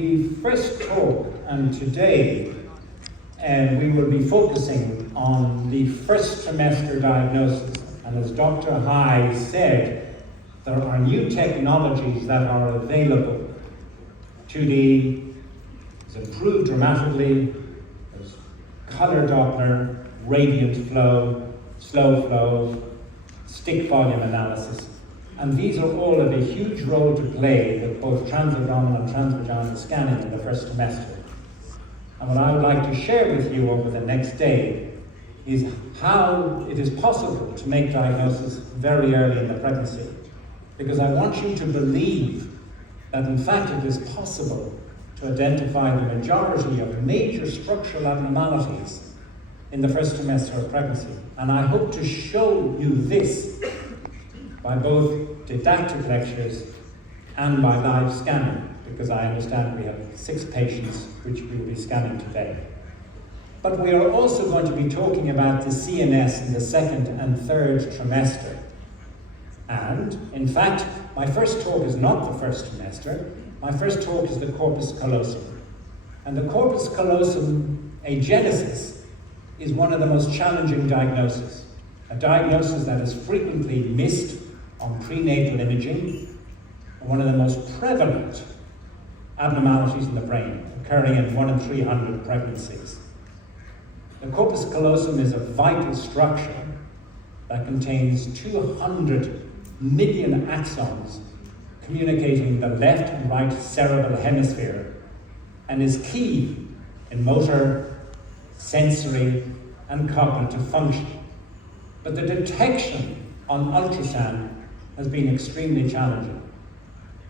The first talk, and today we will be focusing on the first trimester diagnosis. And as Dr. High said, there are new technologies that are available. 2D is improved dramatically. There's color Doppler, radiant flow, slow flow, stick volume analysis. And these are all of a huge role to play with both transabdominal and transvaginal scanning in the first trimester. And what I would like to share with you over the next day is how it is possible to make diagnosis very early in the pregnancy. Because I want you to believe that in fact it is possible to identify the majority of major structural abnormalities in the first trimester of pregnancy. And I hope to show you this by both didactic lectures and by live scanning, because I understand we have 6 patients which we will be scanning today. But we are also going to be talking about the CNS in the second and third trimester. And, in fact, my first talk is not the first trimester. My first talk is the corpus callosum. And the corpus callosum agenesis is one of the most challenging diagnoses. A diagnosis that is frequently missed on prenatal imaging, one of the most prevalent abnormalities in the brain, occurring in 1 in 300 pregnancies. The corpus callosum is a vital structure that contains 200 million axons communicating the left and right cerebral hemisphere, and is key in motor, sensory, and cognitive function. But the detection on ultrasound has been extremely challenging.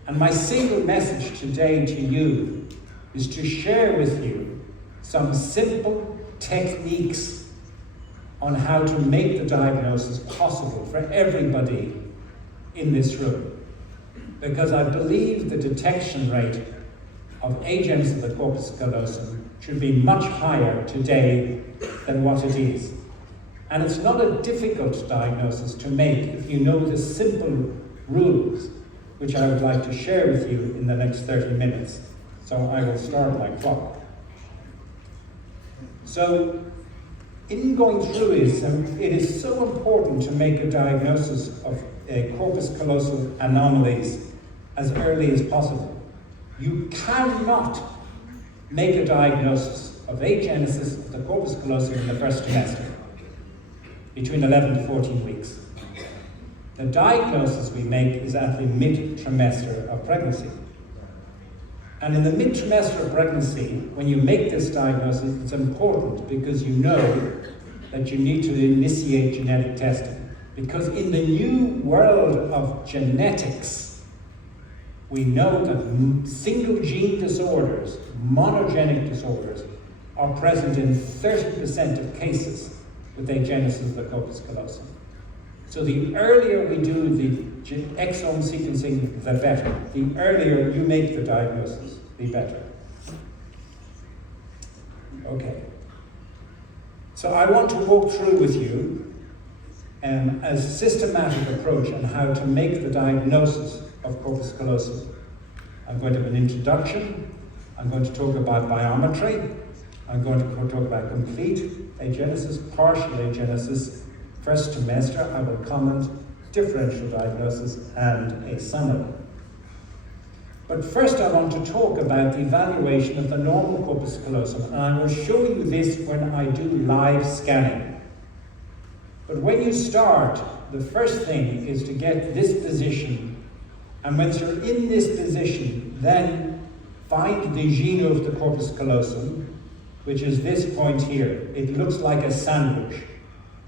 And my single message today to you is to share with you some simple techniques on how to make the diagnosis possible for everybody in this room. Because I believe the detection rate of agenesis of the corpus callosum should be much higher today than what it is. And it's not a difficult diagnosis to make if you know the simple rules, which I would like to share with you in the next 30 minutes. So I will start my clock. So, in going through it is so important to make a diagnosis of corpus callosal anomalies as early as possible. You cannot make a diagnosis of agenesis of the corpus callosum in the first trimester, between 11 to 14 weeks. The diagnosis we make is at the mid-trimester of pregnancy. And in the mid-trimester of pregnancy, when you make this diagnosis, it's important because you know that you need to initiate genetic testing. Because in the new world of genetics, we know that single gene disorders, monogenic disorders, are present in 30% of cases with agenesis of the corpus callosum. So the earlier we do the exome sequencing, the better. The earlier you make the diagnosis, the better. Okay. So I want to walk through with you a systematic approach on how to make the diagnosis of corpus callosum. I'm going to have an introduction. I'm going to talk about biometry. I'm going to talk about complete agenesis, partial agenesis, first trimester. I will comment differential diagnosis and a summary. But first I want to talk about the evaluation of the normal corpus callosum, and I will show you this when I do live scanning. But when you start, the first thing is to get this position, and once you're in this position, then find the genu of the corpus callosum, which is this point here. It looks like a sandwich.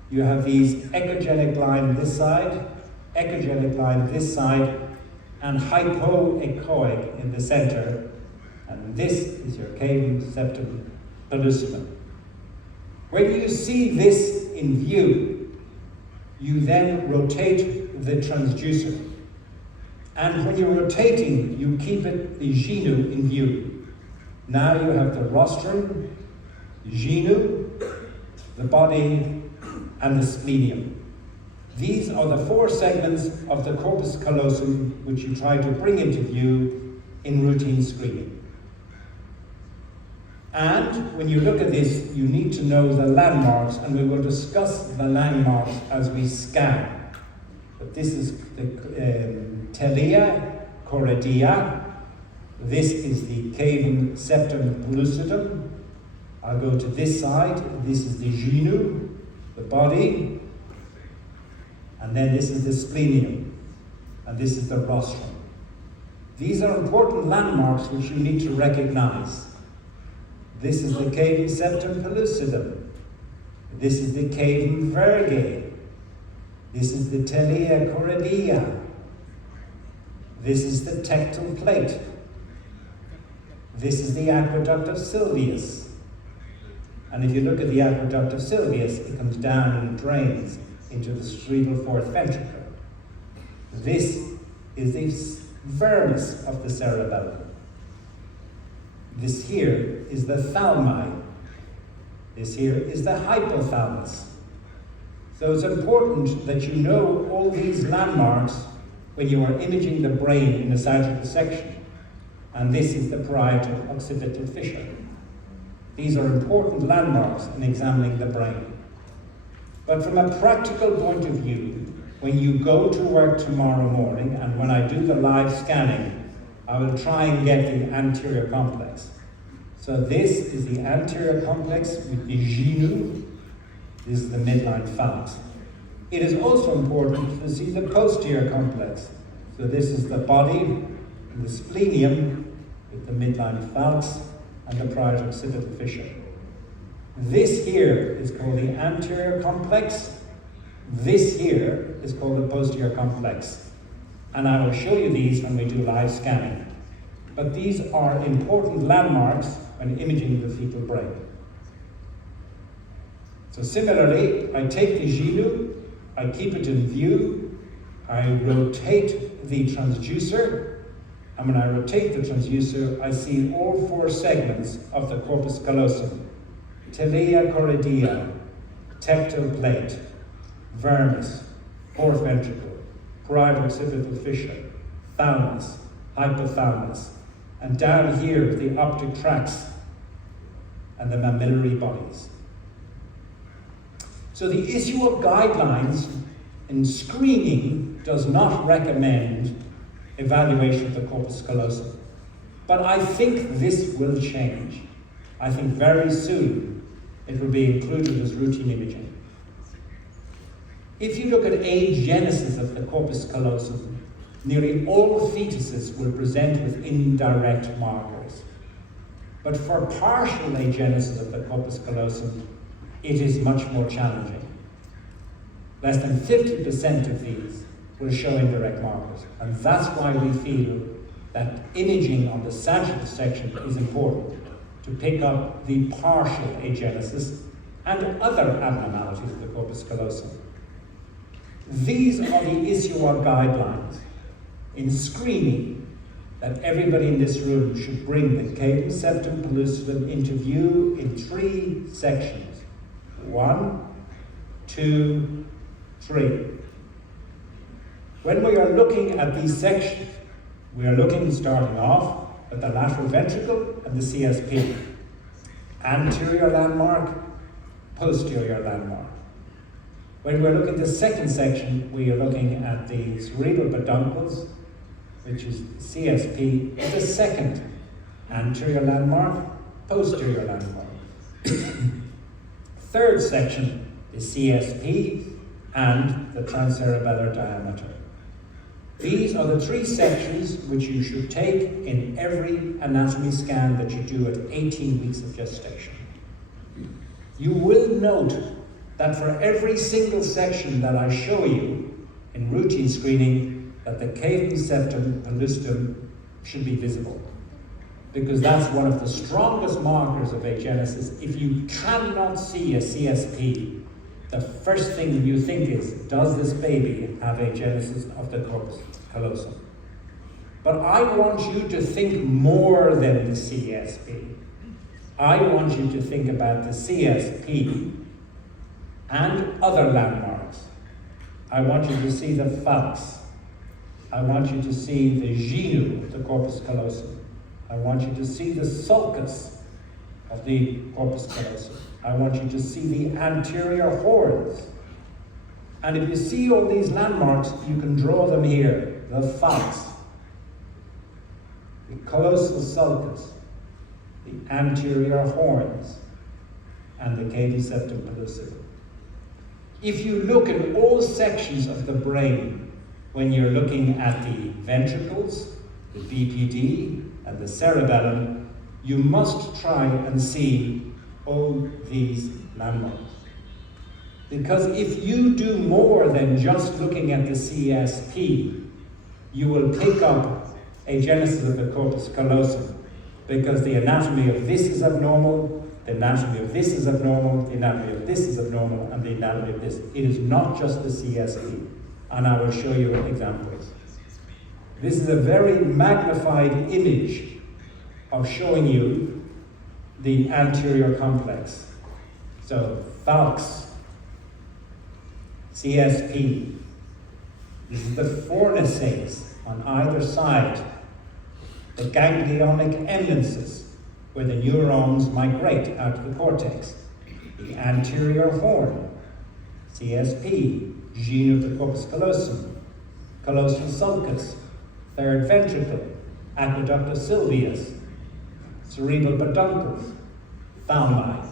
You have these echogenic line this side, echogenic line this side, and hypoechoic in the center. And this is your cavum septum pellucidum. When you see this in view, you then rotate the transducer. And when you're rotating, you keep it, the genu, in view. Now you have the rostrum, genu, the body, and the splenium. These are the 4 segments of the corpus callosum which you try to bring into view in routine screening. And when you look at this, you need to know the landmarks, and we will discuss the landmarks as we scan. But this is the Telia Corridia. This is the cavum septum pellucidum. I'll go to this side. This is the genu, the body. And then this is the splenium. And this is the rostrum. These are important landmarks which you need to recognize. This is the cavum septum pellucidum. This is the cavum vergae. This is the Telia Corridia. This is the tectal plate. This is the aqueduct of Sylvius. And if you look at the aqueduct of Sylvius, it comes down and drains into the cerebral fourth ventricle. This is the vermis of the cerebellum. This here is the thalmi. This here is the hypothalamus. So it's important that you know all these landmarks when you are imaging the brain in a sagittal section. And this is the parietal occipital fissure. These are important landmarks in examining the brain. But from a practical point of view, when you go to work tomorrow morning, and when I do the live scanning, I will try and get the anterior complex. So this is the anterior complex with the genu. This is the midline phalanx. It is also important to see the posterior complex. So this is the body, the splenium with the midline phalanx and the parietal occipital fissure. This here is called the anterior complex. This here is called the posterior complex. And I will show you these when we do live scanning. But these are important landmarks when imaging the fetal brain. So similarly, I take the genu, I keep it in view, I rotate the transducer, and when I rotate the transducer, I see all four segments of the corpus callosum: Telia Corridia, tectal plate, vermis, fourth ventricle, parietal occipital fissure, thalamus, hypothalamus, and down here the optic tracts and the mammillary bodies. So the issue of guidelines in screening does not recommend evaluation of the corpus callosum. But I think this will change. I think very soon it will be included as routine imaging. If you look at agenesis of the corpus callosum, nearly all fetuses will present with indirect markers. But for partial agenesis of the corpus callosum, it is much more challenging. Less than 50% of these will show indirect markers. And that's why we feel that imaging on the sagittal section is important to pick up the partial agenesis and other abnormalities of the corpus callosum. These are the issue of guidelines in screening that everybody in this room should bring the cavum septum pellucidum into view in 3 sections. 1, 2, 3. When we are looking at these sections, we are looking, starting off, at the lateral ventricle and the CSP. Anterior landmark, posterior landmark. When we're looking at the second section, we are looking at the cerebral peduncles, which is CSP, the second anterior landmark, posterior landmark. Third section is CSP and the transcerebellar diameter. These are the 3 sections which you should take in every anatomy scan that you do at 18 weeks of gestation. You will note that for every single section that I show you in routine screening, that the cavum septum pellucidum should be visible, because that's one of the strongest markers of agenesis. If you cannot see a CSP, the first thing you think is, does this baby have agenesis of the corpus callosum? But I want you to think more than the CSP. I want you to think about the CSP and other landmarks. I want you to see the phalanx. I want you to see the genu of the corpus callosum. I want you to see the sulcus. of the corpus callosum. I want you to see the anterior horns. And if you see all these landmarks, you can draw them here. The falx, the callosal sulcus, the anterior horns, and the cavum septum pellucidum. If you look at all sections of the brain, when you're looking at the ventricles, the BPD, and the cerebellum, you must try and see all these landmarks. Because if you do more than just looking at the CSP, you will pick up a genesis of the corpus callosum, because the anatomy of this is abnormal, the anatomy of this is abnormal, the anatomy of this is abnormal, and the anatomy of this. It is not just the CSP, and I will show you examples. This is a very magnified image of showing you the anterior complex. So, falx, CSP. This is the fornices on either side, the ganglionic eminences, where the neurons migrate out of the cortex. The anterior horn, CSP, gene of the corpus callosum, callosal sulcus, third ventricle, aqueductus sylvius, cerebral peduncles, thalmi,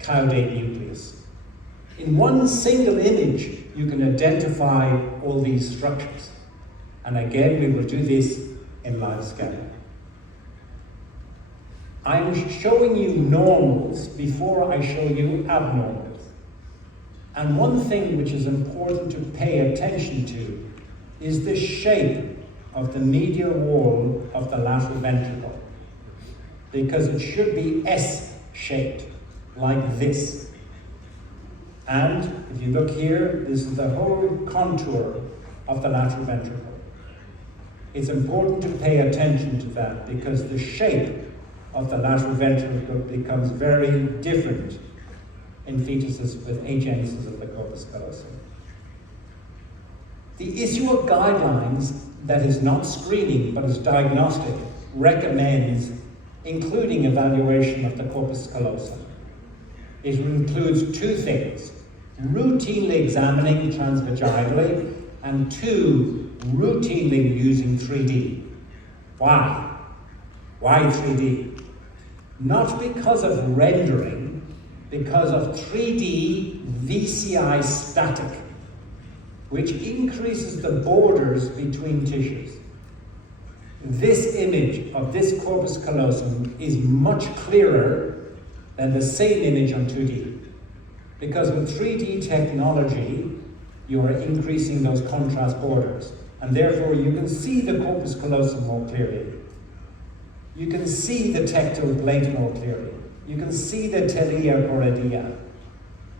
caudate nucleus. In one single image, you can identify all these structures. And again, we will do this in live scanning. I'm showing you normals before I show you abnormals. And one thing which is important to pay attention to is the shape of the medial wall of the lateral ventricle, because it should be S-shaped, like this. And if you look here, this is the whole contour of the lateral ventricle. It's important to pay attention to that, because the shape of the lateral ventricle becomes very different in fetuses with agenesis of the corpus callosum. The issue of guidelines that is not screening but is diagnostic recommends including evaluation of the corpus callosum. It includes two things: routinely examining transvaginally, and two, routinely using 3D. Why? Why 3D? Not because of rendering, because of 3D VCI static, which increases the borders between tissues. This image of this corpus callosum is much clearer than the same image on 2D. Because with 3D technology, you are increasing those contrast borders, and therefore you can see the corpus callosum more clearly. You can see the tectile plate more clearly. You can see the telia choroidea.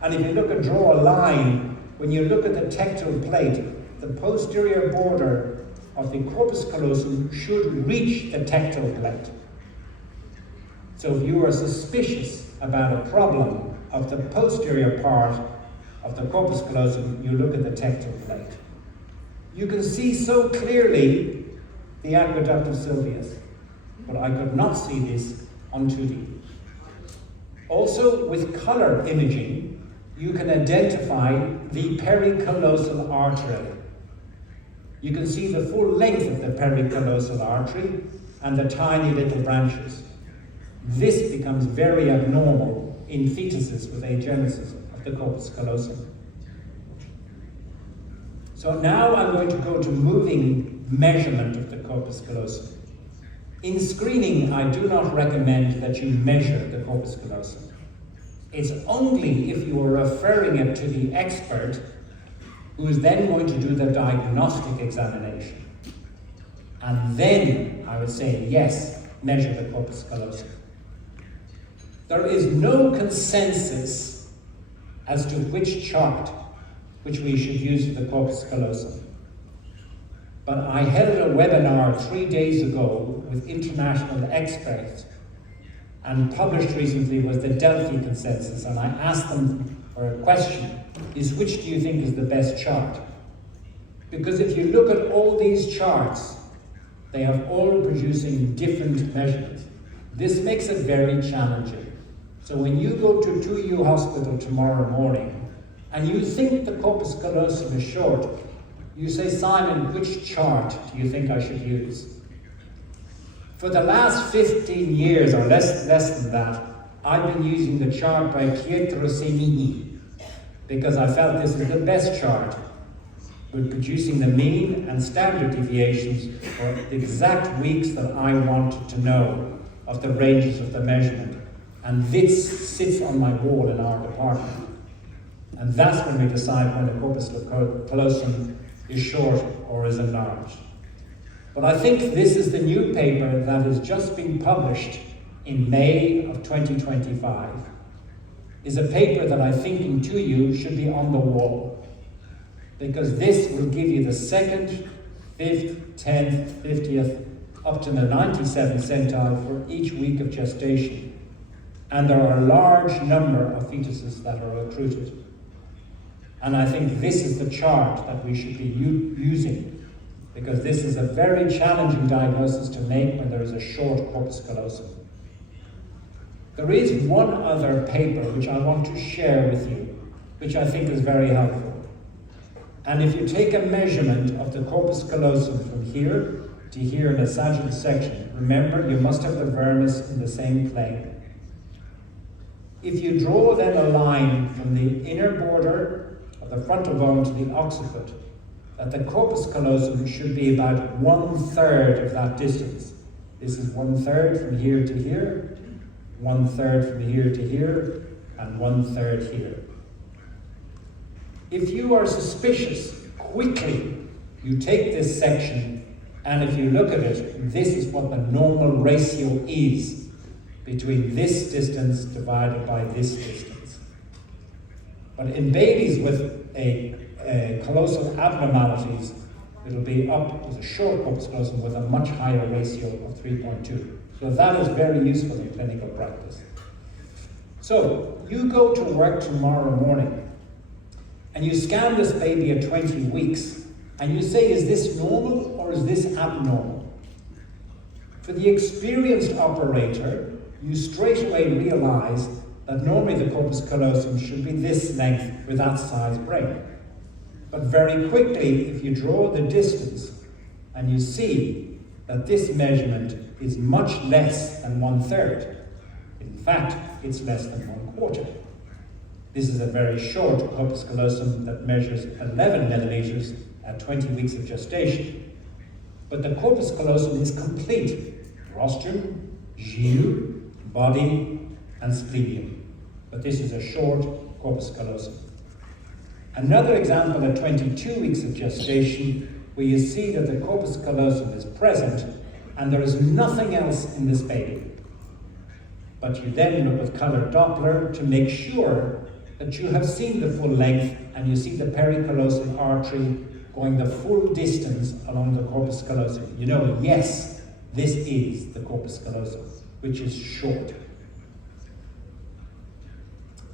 And if you draw a line, when you look at the tectile plate, the posterior border of the corpus callosum should reach the tectile plate. So if you are suspicious about a problem of the posterior part of the corpus callosum, you look at the tectile plate. You can see so clearly the aqueductus sylvius, but I could not see this on 2D. Also, with color imaging, you can identify the pericallosal artery. You can see the full length of the pericallosal artery and the tiny little branches. This becomes very abnormal in fetuses with agenesis of the corpus callosum. So now I'm going to go to moving measurement of the corpus callosum. In screening, I do not recommend that you measure the corpus callosum. It's only if you are referring it to the expert who is then going to do the diagnostic examination. And then I would say, yes, measure the corpus callosum. There is no consensus as to which chart which we should use for the corpus callosum. But I held a webinar 3 days ago with international experts, and published recently was the Delphi consensus, and I asked them for a question, is which do you think is the best chart? Because if you look at all these charts, they are all producing different measurements. This makes it very challenging. So when you go to 2U hospital tomorrow morning and you think the corpus callosum is short, you say, Simon, which chart do you think I should use? For the last 15 years, or less than that, I've been using the chart by Pietro Semini because I felt this is the best chart with producing the mean and standard deviations for the exact weeks that I wanted to know of the ranges of the measurement. And this sits on my wall in our department. And that's when we decide when the corpus callosum is short or is enlarged. But I think this is the new paper that has just been published in May of 2025. Is a paper that I think in 2U should be on the wall. Because this will give you the 2nd, 5th, 10th, 50th, up to the 97th centile for each week of gestation. And there are a large number of fetuses that are recruited. And I think this is the chart that we should be using, because this is a very challenging diagnosis to make when there is a short corpus callosum. There is one other paper which I want to share with you, which I think is very helpful. And if you take a measurement of the corpus callosum from here to here in a sagittal section, remember you must have the vermis in the same plane. If you draw then a line from the inner border of the frontal bone to the occiput, that the corpus callosum should be about 1/3 of that distance. This is 1/3 from here to here, 1/3 from here to here, and 1/3 here. If you are suspicious, quickly you take this section, and if you look at it, this is what the normal ratio is between this distance divided by this distance. But in babies with a callosal abnormalities, it'll be up with a short corpus callosum with a much higher ratio of 3.2. So that is very useful in clinical practice. So you go to work tomorrow morning and you scan this baby at 20 weeks and you say, is this normal or is this abnormal? For the experienced operator, you straight away realize that normally the corpus callosum should be this length with that size brain. But very quickly, if you draw the distance and you see that this measurement is much less than 1/3, in fact, it's less than 1/4. This is a very short corpus callosum that measures 11 millimeters at 20 weeks of gestation. But the corpus callosum is complete: rostrum, gile, body, and splenium. But this is a short corpus callosum. Another example at 22 weeks of gestation, where you see that the corpus callosum is present and there is nothing else in this baby. But you then look with colored Doppler to make sure that you have seen the full length and you see the pericallosal artery going the full distance along the corpus callosum. You know, yes, this is the corpus callosum, which is short.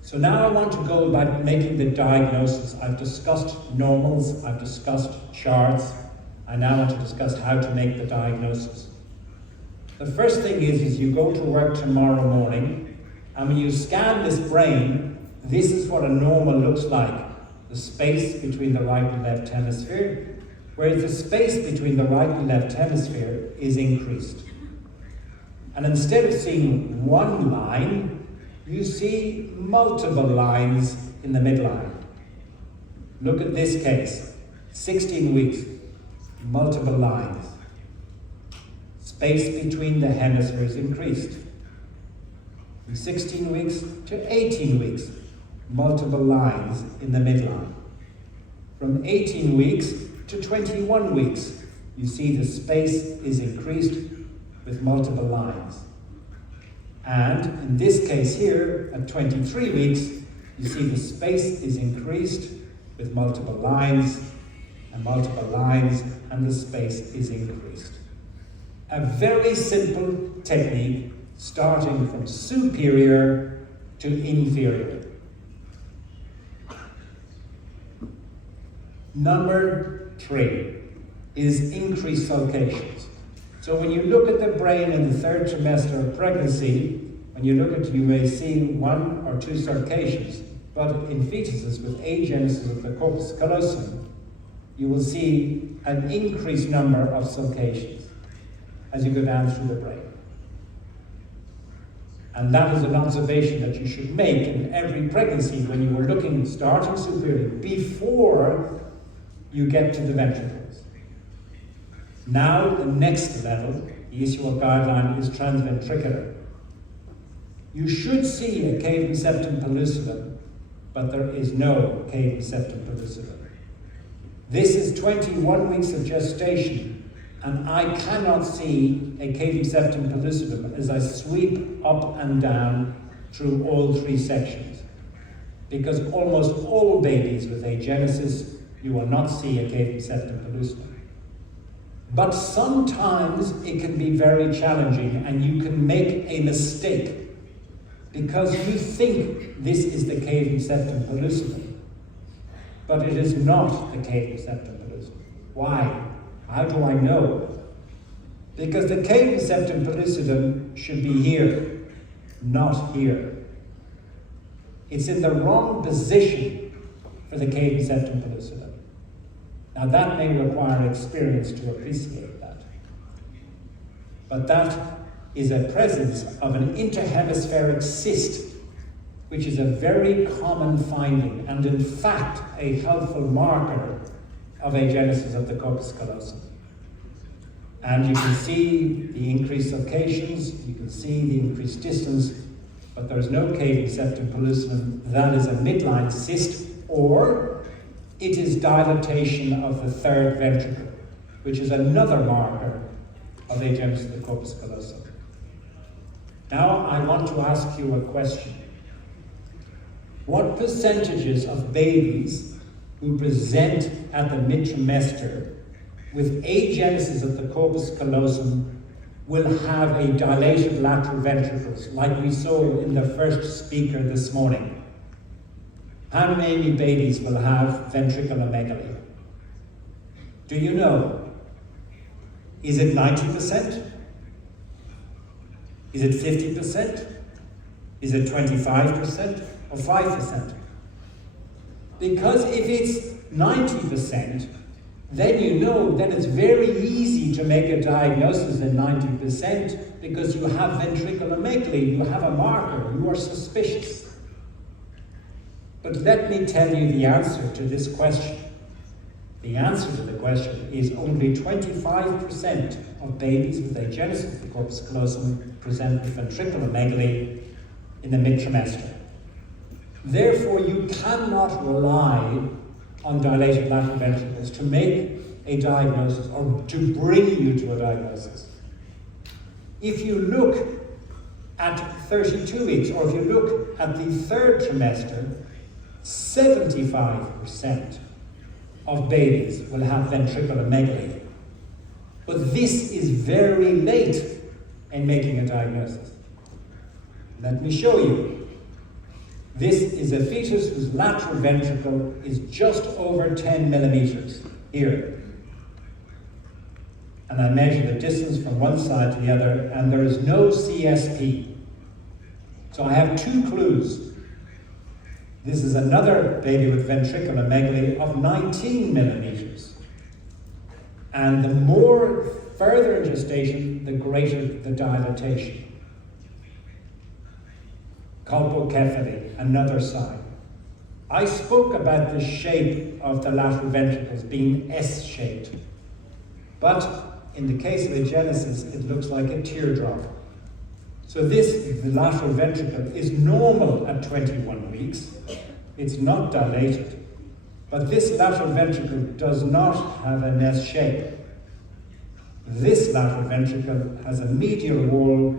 So now I want to go about making the diagnosis. I've discussed normals, I've discussed charts. I now want to discuss how to make the diagnosis. The first thing is you go to work tomorrow morning, and when you scan this brain, this is what a normal looks like. The space between the right and left hemisphere, whereas the space between the right and left hemisphere is increased. And instead of seeing one line, you see multiple lines in the midline. Look at this case, 16 weeks, multiple lines. Space between the hemispheres increased. From 16 weeks to 18 weeks, multiple lines in the midline. From 18 weeks to 21 weeks, you see the space is increased with multiple lines. And in this case here, at 23 weeks, you see the space is increased with multiple lines, and the space is increased. A very simple technique, starting from superior to inferior. Number 3 is increased sulcations. So when you look at the brain in the 3rd trimester of pregnancy, When you look at it, you may see one or two sulcations, but in fetuses with agenesis of the corpus callosum, you will see an increased number of sulcations as you go down through the brain. And that is an observation that you should make in every pregnancy when you are looking, starting superior, before you get to the ventricles. Now, the next level, the issual guideline, is transventricular. You should see a cavum septum pellucidum, but there is no cavum septum pellucidum. This is 21 weeks of gestation, and I cannot see a cavum septum pellucidum as I sweep up and down through all three sections. Because almost all babies with agenesis, you will not see a cavum septum pellucidum. But sometimes it can be very challenging, and you can make a mistake because you think this is the cavum septum pellucidum, but it is not the cavum septum pellucidum. Why? How do I know? Because the cavum septum pellucidum should be here, not here. It's in the wrong position for the cavum septum pellucidum. Now that may require experience to appreciate that. But that is a presence of an interhemispheric cyst, which is a very common finding, and in fact a helpful marker of agenesis of the corpus callosum. And you can see the increased sulcations, you can see the increased distance, but there's no cavum septum pellucidum. That is a midline cyst, or it is dilatation of the third ventricle, which is another marker of agenesis of the corpus callosum. Now I want to ask you a question. What percentages of babies who present at the mid-trimester with agenesis of the corpus callosum will have a dilated lateral ventricles, like we saw in the first speaker this morning? How many babies will have ventriculomegaly? Do you know? Is it 90%? Is it 50%? Is it 25% or 5%? Because if it's 90%, then you know that it's very easy to make a diagnosis in 90% because you have ventriculomegaly, you have a marker, you are suspicious. But let me tell you the answer to this question. The answer to the question is only 25% of babies with agenesis of the corpus callosum present with ventriculomegaly in the mid-trimester. Therefore, you cannot rely on dilated lateral ventricles to make a diagnosis or to bring you to a diagnosis. If you look at 32 weeks, or if you look at the third trimester, 75% of babies will have ventriculomegaly. But this is very late in making a diagnosis. Let me show you. This is a fetus whose lateral ventricle is just over 10 millimeters here. And I measure the distance from one side to the other, and there is no CSP. So I have two clues. This is another baby with ventriculomegaly of 19 millimeters. And the more further in gestation, the greater the dilatation. Colpocephaly, another sign. I spoke about the shape of the lateral ventricles being S-shaped. But in the case of agenesis, it looks like a teardrop. So this, the lateral ventricle, is normal at 21 weeks. It's not dilated. But this lateral ventricle does not have an S shape. This lateral ventricle has a medial wall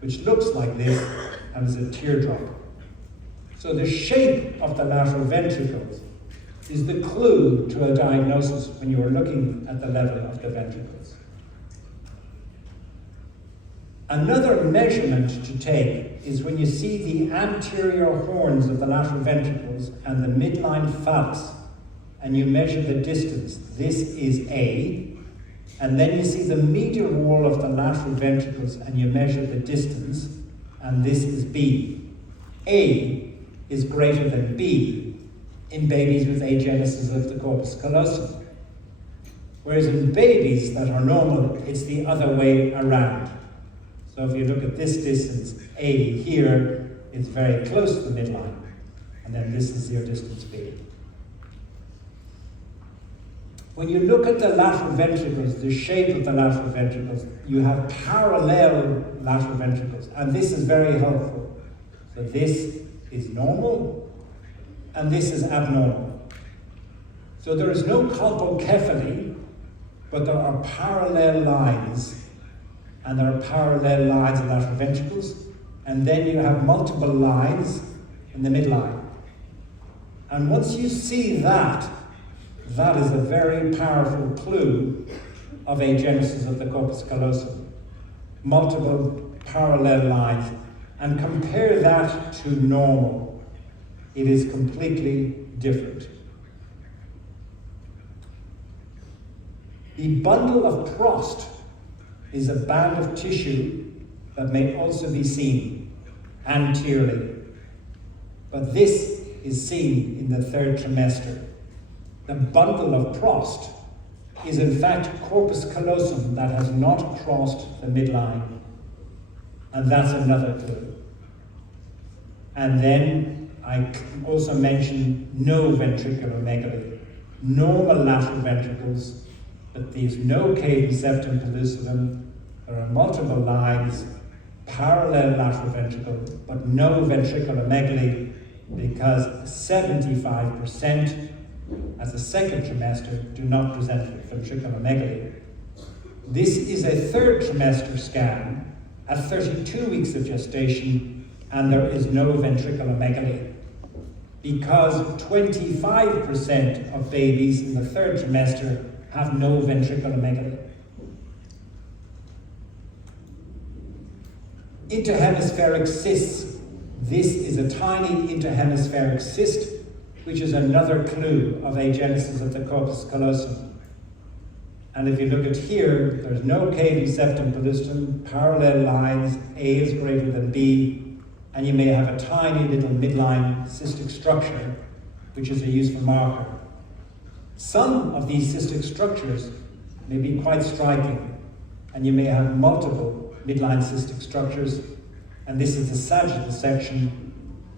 which looks like this and is a teardrop. So the shape of the lateral ventricles is the clue to a diagnosis when you are looking at the level of the ventricles. Another measurement to take is when you see the anterior horns of the lateral ventricles and the midline phallus, and you measure the distance. This is A, and then you see the medial wall of the lateral ventricles and you measure the distance, and this is B. A is greater than B in babies with agenesis of the corpus callosum. Whereas in babies that are normal, it's the other way around. So if you look at this distance, A here, it's very close to the midline. And then this is your distance B. When you look at the lateral ventricles, the shape of the lateral ventricles, you have parallel lateral ventricles. And this is very helpful. So this is normal, and this is abnormal. So there is no colpocephaly, but there are parallel lines, and there are parallel lines in lateral ventricles, and then you have multiple lines in the midline. And once you see that, that is a very powerful clue of agenesis of the corpus callosum. Multiple parallel lines. And compare that to normal. It is completely different. The bundle of Prost is a band of tissue that may also be seen anteriorly. But this is seen in the third trimester. The bundle of Prost is in fact corpus callosum that has not crossed the midline. And that's another clue. And then I also mentioned no ventriculomegaly. Normal lateral ventricles, but there's no cavum septum pellucidum. There are multiple lines, parallel lateral ventricle, but no ventriculomegaly, because 75% as a second trimester do not present with ventriculomegaly. This is a third trimester scan at 32 weeks of gestation, and there is no ventriculomegaly, because 25% of babies in the third trimester have no ventriculomegaly. Interhemispheric cysts. This is a tiny interhemispheric cyst, which is another clue of agenesis of the corpus callosum. And if you look at here, there's no cavum septum pellucidum, parallel lines, A is greater than B, and you may have a tiny little midline cystic structure, which is a useful marker. Some of these cystic structures may be quite striking, and you may have multiple midline cystic structures, and this is the sagittal section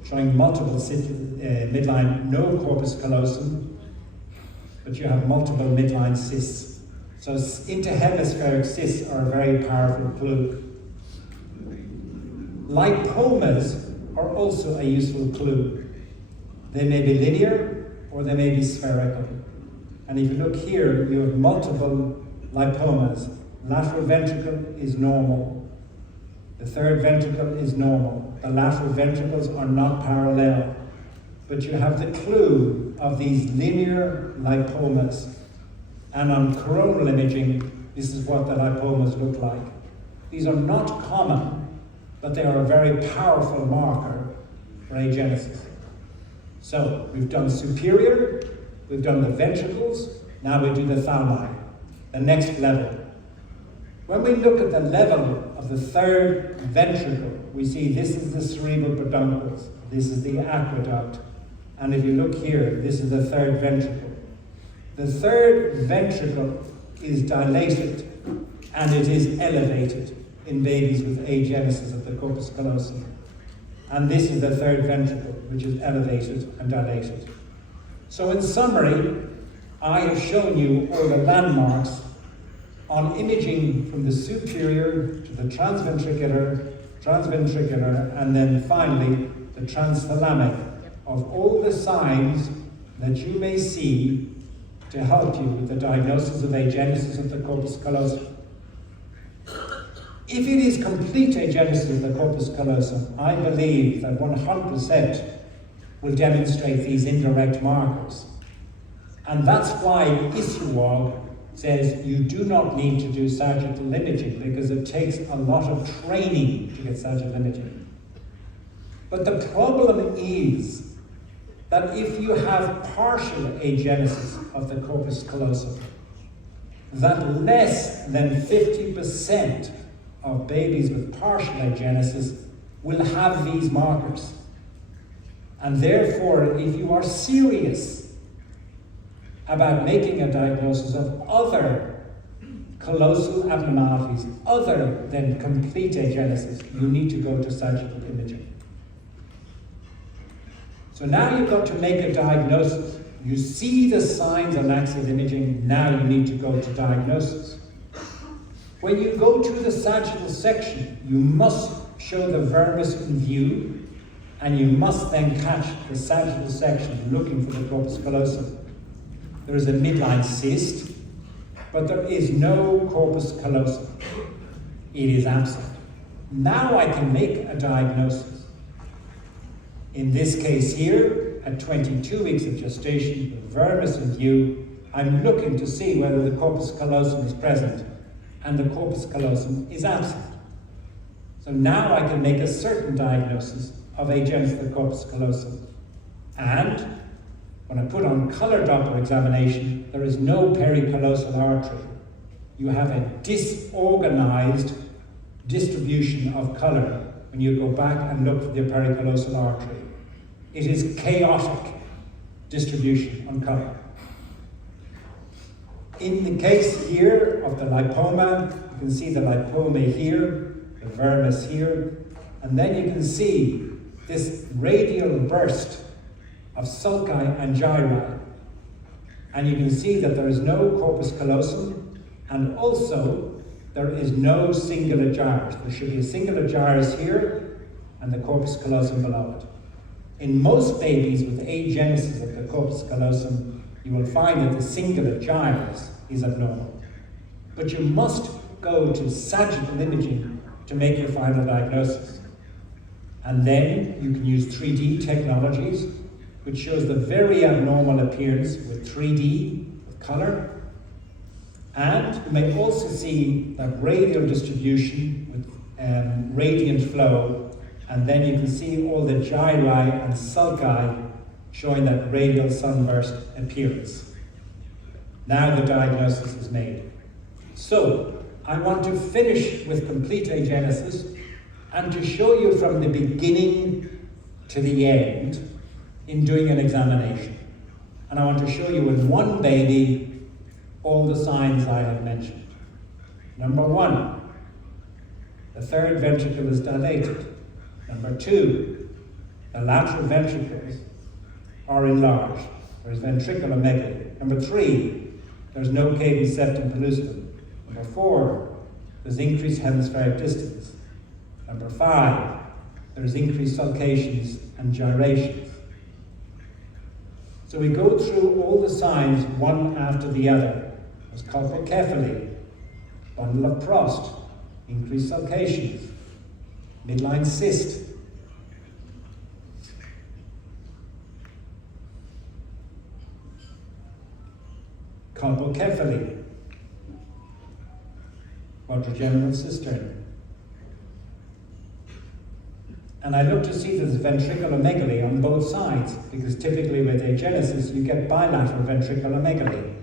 showing multiple midline, no corpus callosum, but you have multiple midline cysts. So interhemispheric cysts are a very powerful clue. Lipomas are also a useful clue. They may be linear or they may be spherical. And if you look here, you have multiple lipomas. Lateral ventricle is normal. The third ventricle is normal. The lateral ventricles are not parallel. But you have the clue of these linear lipomas. And on coronal imaging, this is what the lipomas look like. These are not common, but they are a very powerful marker for agenesis. So we've done superior, we've done the ventricles, now we do the thalami, the next level. When we look at the level of the third ventricle, we see this is the cerebral peduncles, this is the aqueduct, and if you look here, this is the third ventricle. The third ventricle is dilated and it is elevated in babies with agenesis of the corpus callosum. And this is the third ventricle, which is elevated and dilated. So in summary, I have shown you all the landmarks on imaging from the superior to the transventricular, and then finally the transthalamic, of all the signs that you may see to help you with the diagnosis of agenesis of the corpus callosum. If it is complete agenesis of the corpus callosum, I believe that 100% will demonstrate these indirect markers. And that's why ISUOG says you do not need to do sagittal imaging, because it takes a lot of training to get sagittal imaging. But the problem is that if you have partial agenesis of the corpus callosum, that less than 50% of babies with partial agenesis will have these markers. And therefore, if you are serious about making a diagnosis of other callosal abnormalities other than complete agenesis, you need to go to sagittal imaging. So now you've got to make a diagnosis. You see the signs on axial imaging, now you need to go to diagnosis. When you go to the sagittal section, you must show the vermis in view, and you must then catch the sagittal section looking for the corpus callosum. There is a midline cyst, but there is no corpus callosum. It is absent. Now I can make a diagnosis. In this case here, at 22 weeks of gestation, with vermis in view, I'm looking to see whether the corpus callosum is present, and the corpus callosum is absent. So now I can make a certain diagnosis of agenesis of the corpus callosum. And when I put on colour Doppler examination, there is no pericallosal artery. You have a disorganized distribution of colour when you go back and look for the pericallosal artery. It is chaotic distribution on colour. In the case here of the lipoma, you can see the lipoma here, the vermis here, and then you can see this radial burst of sulci and gyri. And you can see that there is no corpus callosum, and also there is no singular gyrus. There should be a singular gyrus here and the corpus callosum below it. In most babies with agenesis of the corpus callosum, you will find that the singular gyrus is abnormal. But you must go to sagittal imaging to make your final diagnosis. And then you can use 3D technologies, which shows the very abnormal appearance with 3D, with colour. And you may also see that radial distribution with radiant flow, and then you can see all the gyri and sulci showing that radial sunburst appearance. Now the diagnosis is made. So, I want to finish with complete agenesis and to show you from the beginning to the end in doing an examination. And I want to show you in one baby all the signs I have mentioned. Number one, the third ventricle is dilated. Number two, the lateral ventricles are enlarged. There's ventriculomegaly. Number three, there's no cavum septum pellucidum. Number four, there's increased hemispheric distance. Number five, there's increased sulcations and gyrations. So we go through all the signs one after the other. There's colpocephaly, bundle of Prost, increased sulcations, midline cyst, colpocephaly, quadrigeminal cistern. And I look to see that there's ventriculomegaly on both sides, because typically with agenesis you get bilateral ventriculomegaly.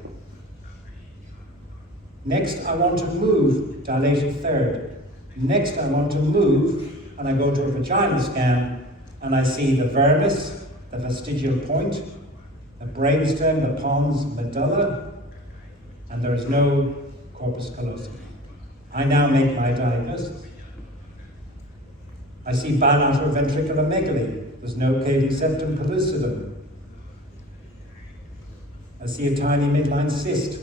Next, I want to move, dilated third. Next, I want to move, and I go to a vaginal scan, and I see the vermis, the vestigial point, the brainstem, the pons medulla, and there is no corpus callosum. I now make my diagnosis. I see bilateral ventriculomegaly. There's no cavum septum pellucidum. I see a tiny midline cyst.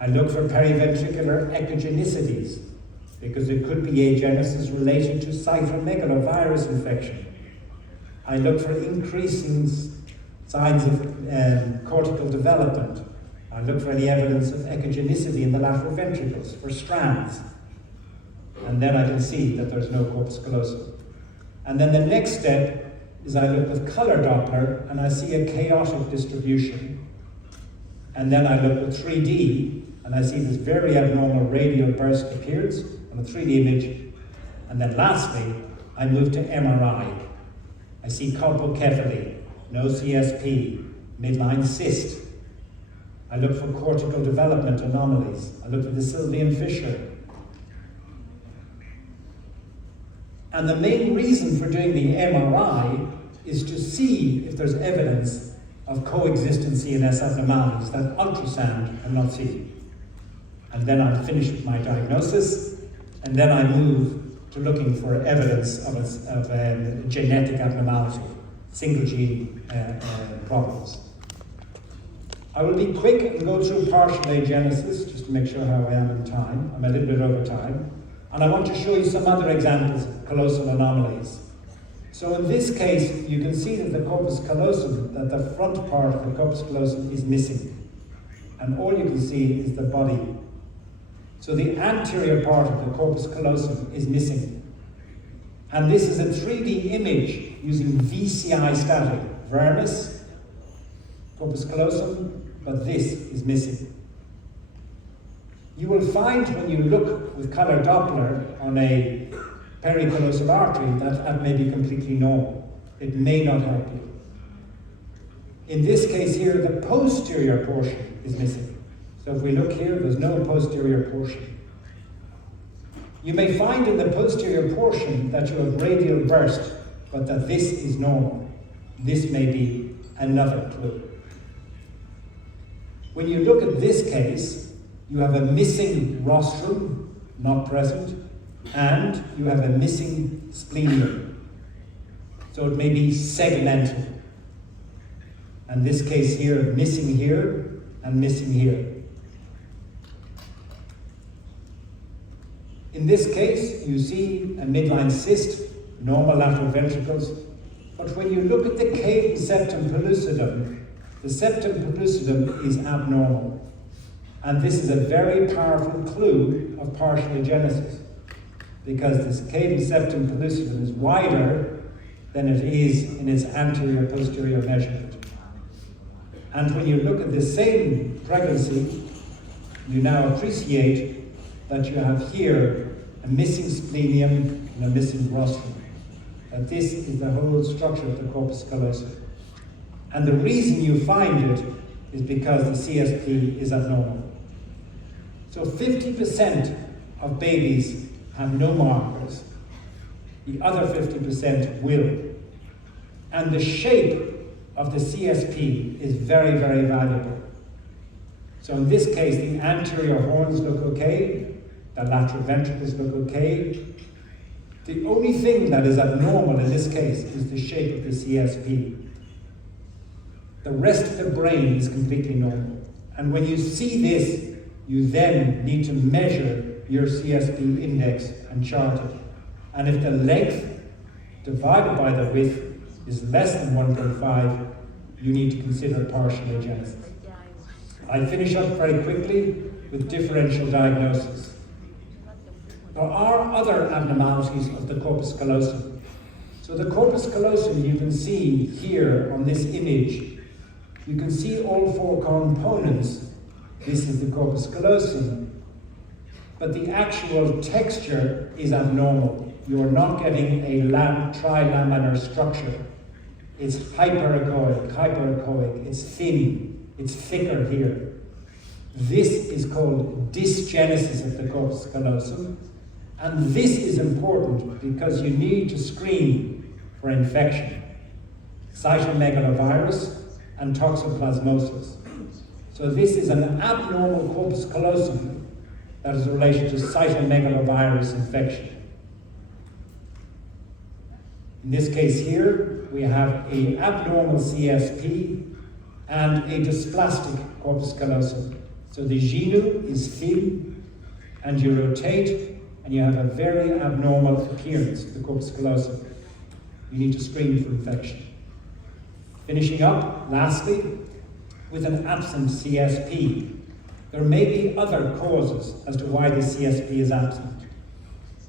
I look for periventricular echogenicities, because it could be agenesis related to cytomegalovirus infection. I look for increasing signs of cortical development. I look for any evidence of echogenicity in the lateral ventricles, for strands. And then I can see that there's no corpus callosum. And then the next step is I look with colour Doppler and I see a chaotic distribution. And then I look with 3D and I see this very abnormal radial burst appears on a 3D image. And then lastly, I move to MRI. I see colpocephaly, no CSP, midline cyst. I look for cortical development anomalies. I look for the Sylvian fissure. And the main reason for doing the MRI is to see if there's evidence of coexistence CNS abnormalities that ultrasound cannot see. And then I'm finished with my diagnosis, and then I move to looking for evidence of a genetic abnormality, single gene problems. I will be quick and go through partial agenesis, just to make sure how I am in time. I'm a little bit over time. And I want to show you some other examples of callosal anomalies. So in this case, you can see that the corpus callosum, that the front part of the corpus callosum is missing. And all you can see is the body. So the anterior part of the corpus callosum is missing. And this is a 3D image using VCI static. Vermis, corpus callosum, but this is missing. You will find when you look with color Doppler on a pericallosal artery that may be completely normal. It may not help you. In this case here, the posterior portion is missing. So if we look here, there's no posterior portion. You may find in the posterior portion that you have radial burst, but that this is normal. This may be another clue. When you look at this case, you have a missing rostrum, not present, and you have a missing splenium. So it may be segmental. And this case here, missing here and missing here. In this case, you see a midline cyst, normal lateral ventricles, but when you look at the cave septum pellucidum, the septum pellucidum is abnormal. And this is a very powerful clue of partial agenesis, because this cave septum pellucidum is wider than it is in its anterior-posterior measurement. And when you look at the same pregnancy, you now appreciate that you have here a missing splenium and a missing rostrum. That this is the whole structure of the corpus callosum. And the reason you find it is because the CSP is abnormal. So 50% of babies have no markers. The other 50% will. And the shape of the CSP is very, very valuable. So in this case, the anterior horns look okay, the lateral ventricles look okay. The only thing that is abnormal in this case is the shape of the CSP. The rest of the brain is completely normal. And when you see this, you then need to measure your CSP index and chart it. And if the length divided by the width is less than 1.5, you need to consider partial agenesis. I'll finish up very quickly with differential diagnosis. There are other abnormalities of the corpus callosum. So the corpus callosum, you can see here on this image, you can see all four components. This is the corpus callosum, but the actual texture is abnormal. You are not getting a trilaminar structure. It's hyperechoic, it's thin, it's thicker here. This is called dysgenesis of the corpus callosum, and this is important because you need to screen for infection, cytomegalovirus and toxoplasmosis. So this is an abnormal corpus callosum that is related to cytomegalovirus infection. In this case here, we have an abnormal CSP and a dysplastic corpus callosum. So the genu is thin, and you rotate, and you have a very abnormal appearance of the corpus callosum. You need to screen for infection. Finishing up, lastly, with an absent CSP. There may be other causes as to why the CSP is absent.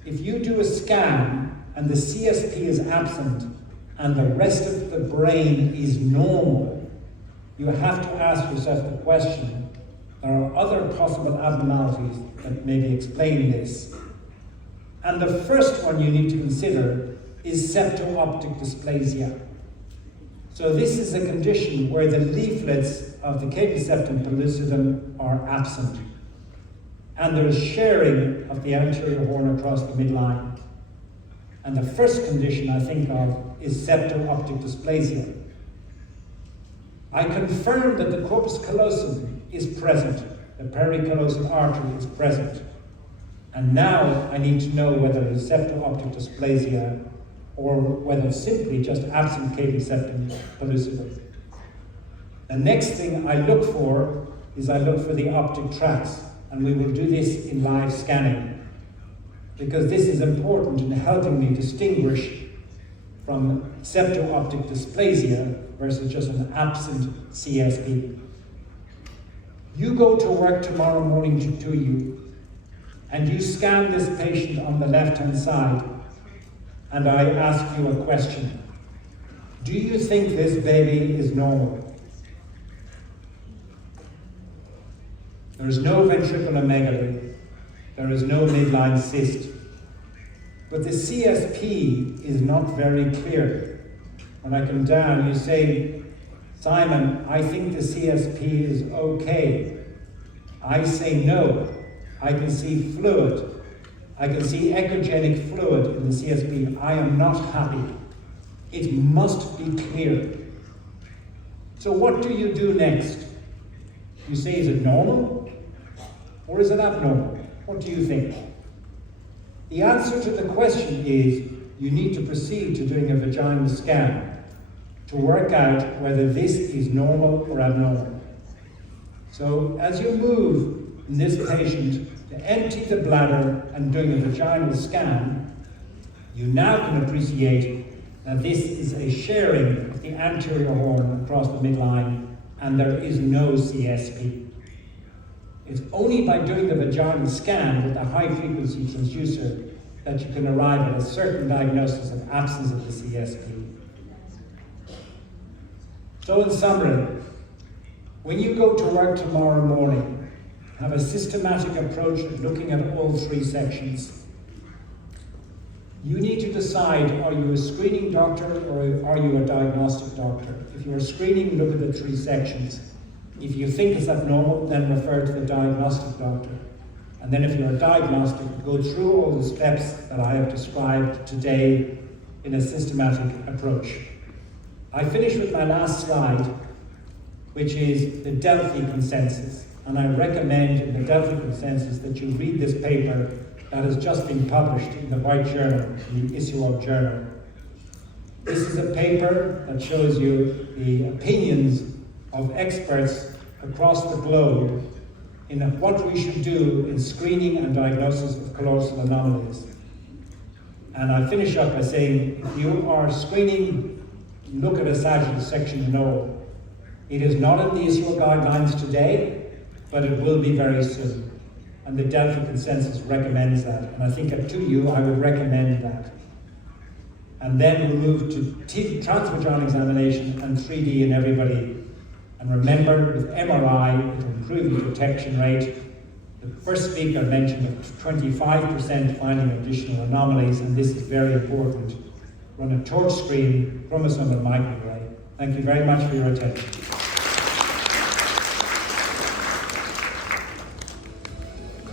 If you do a scan and the CSP is absent and the rest of the brain is normal, you have to ask yourself the question, there are other possible abnormalities that maybe explain this. And the first one you need to consider is septo-optic dysplasia. So this is a condition where the leaflets of the cavus septum pellucidum are absent. And there is sharing of the anterior horn across the midline. And the first condition I think of is septo-optic dysplasia. I confirm that the corpus callosum is present, the pericallosal artery is present. And now I need to know whether it's septo-optic dysplasia or whether it's simply just absent cavum septum pellucidum. The next thing I look for is I look for the optic tracts, and we will do this in live scanning, because this is important in helping me distinguish from septo-optic dysplasia versus just an absent CSP. You go to work tomorrow morning to you, and you scan this patient on the left-hand side, and I ask you a question. Do you think this baby is normal? There is no ventriculomegaly, there is no midline cyst, but the CSP is not very clear. When I come down, you say, Simon, I think the CSP is okay. I say no. I can see fluid. I can see echogenic fluid in the CSP. I am not happy. It must be clear. So what do you do next? You say, is it normal? Or is it abnormal? What do you think? The answer to the question is, you need to proceed to doing a vaginal scan to work out whether this is normal or abnormal. So as you move in this patient to empty the bladder and doing a vaginal scan, you now can appreciate that this is a sharing of the anterior horn across the midline, and there is no CSP. It's only by doing the vaginal scan with a high-frequency transducer that you can arrive at a certain diagnosis of absence of the CSP. So in summary, when you go to work tomorrow morning, have a systematic approach of looking at all three sections. You need to decide, are you a screening doctor or are you a diagnostic doctor? If you're screening, look at the three sections. If you think it's abnormal, then refer to the diagnostic doctor. And then if you're a diagnostic, go through all the steps that I have described today in a systematic approach. I finish with my last slide, which is the Delphi consensus. And I recommend in the Delphi consensus that you read this paper that has just been published in the White Journal, in the ISUOG Journal. This is a paper that shows you the opinions of experts across the globe in what we should do in screening and diagnosis of callosal anomalies. And I finish up by saying, if you are screening, look at a sagittal section node. It is not in the ISUOG guidelines today, but it will be very soon. And the Delphi consensus recommends that. And I think up to you, I would recommend that. And then we'll move to transvaginal examination and 3D in everybody. And remember, with MRI, it will improve your detection rate. The first speaker mentioned 25% finding additional anomalies, and this is very important. Run a torch screen, chromosomal microarray. Thank you very much for your attention.